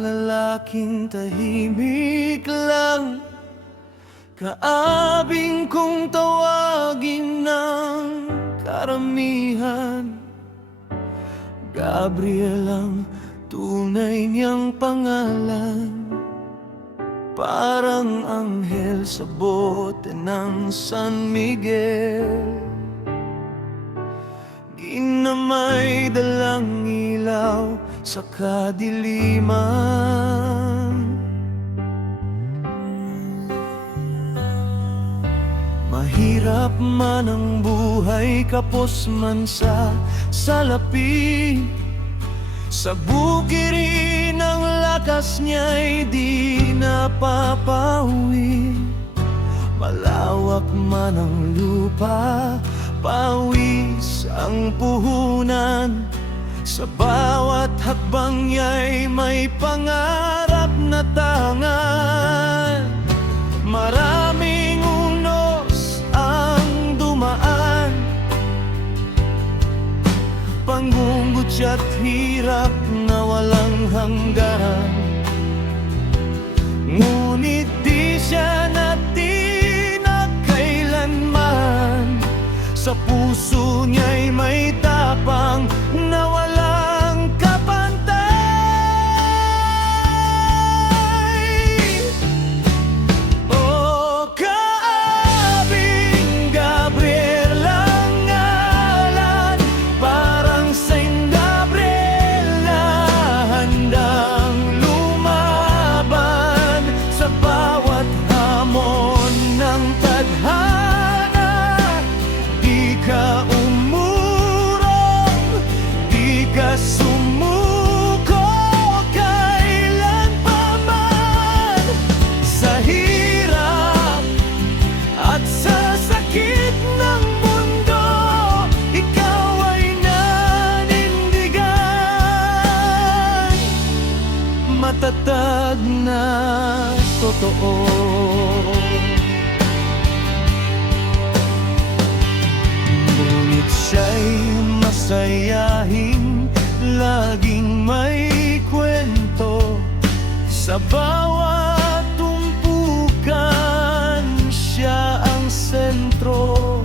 lalaking tahimik lang, kaabing kong tawagin ng karamihan. Gabriel ang tunay niyang pangalan, parang anghel sa bote ng San Miguel. Ginamay dalang ilaw sa kadiliman. Mahirap man ang buhay, kapos man sa salapi, sa bukirin ang lakas niya'y di napapawi. Malawak man ang lupa, pawis ang puhunan, sa bawat hakbang niya'y may pangarap na tangan. Maraming unos ang dumaan, pangunguts at hirap na walang hanggan. Ngunit di siya natinag kailanman, sa puso niya'y may tapang na walang kapantay. O kaabing Gabriel ang ngalan, parang Saint Gabriel na handang lumaban sa bawat hamon ng tadhana. Di ka umurong, di ka sumuko kailan pa man. Sa hirap at sa sakit ng mundo, ikaw ay nanindigan. Matatag na totoo. Ngunit siya'y masayahin, laging may kwento. Sa bawat tumpukan, siya ang sentro.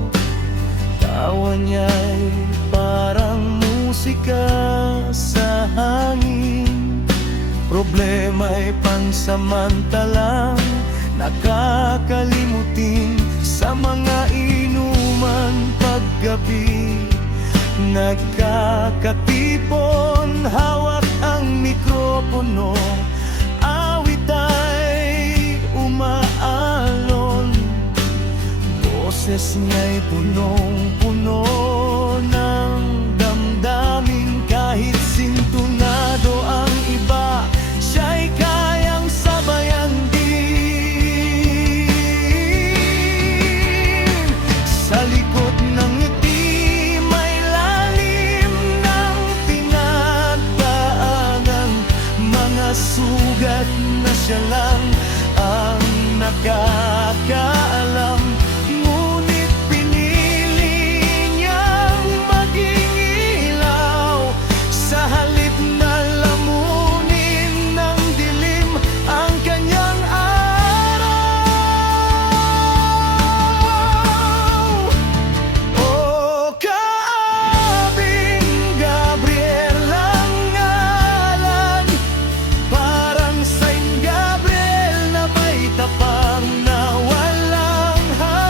Tawa niya'y parang musika sa hangin, problema'y pansamantalang nakakalimutin. Sa mga inuman paggabi, nagkakatipon, hawak ang mikropono, awit ay umaalon. Boses niya'y punong-puno ng damdamin, kahit sintunado ang iba, siya'y kayang sabayan din. Sa likod ng ngiti may lalim ng pinagdaanang mga sugat na siya lang ang nakakaalam. Ngunit pinili niyang maging ilaw, sa halip na lamunin ng dilim ang kanyang araw. O kaabing Gabriel ang ngalan, parang Saint Gabriel na may tapang na walang hanggan.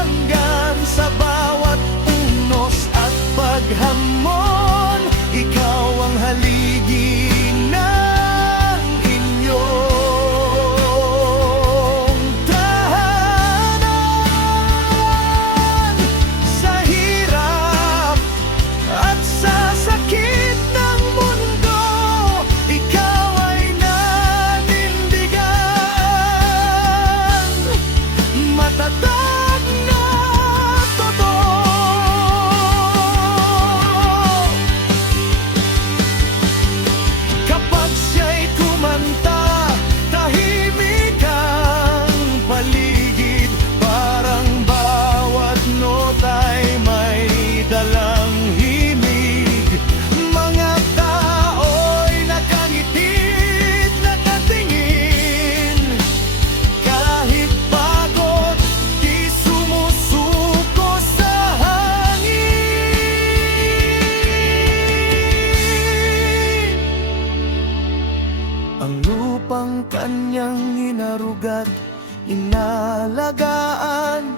pang kanyang inarugat, inalagaan.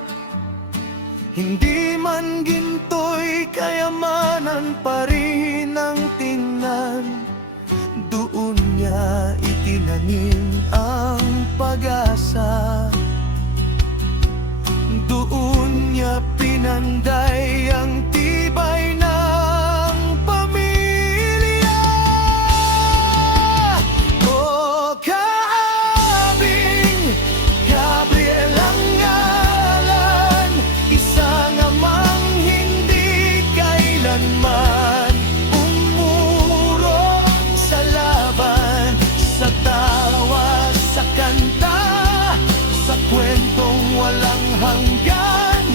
Hindi man ginto'y kayamanan pa rin ang tingnan. Doon niya itinanim ang pag-asa. Doon niya pinanday ang tibay ng pamilya. O kaabing Gabriel ang ngalan, isang amang hindi kailanman umurong sa laban, sa tawa, sa kanta, sa kwentong walang hanggan.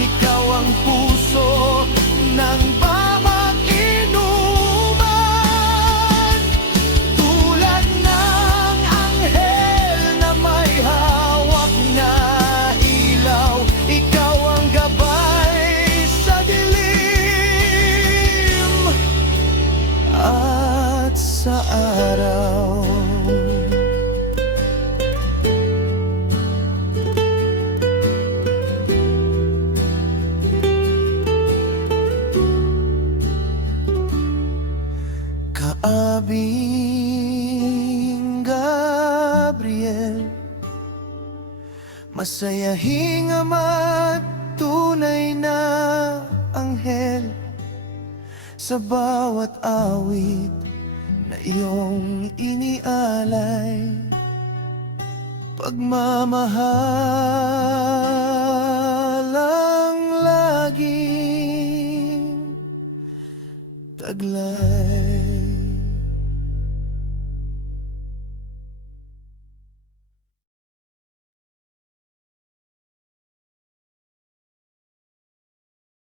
Ikaw ang puso ng bawat inuman, tulad ng anghel na may hawak na ilaw. Ikaw ang gabay sa dilim at sa araw. Kaabing Gabriel, masayahing ama't tunay na anghel. Sa bawat awit na iyong inialay, pagmamahalang laging taglay.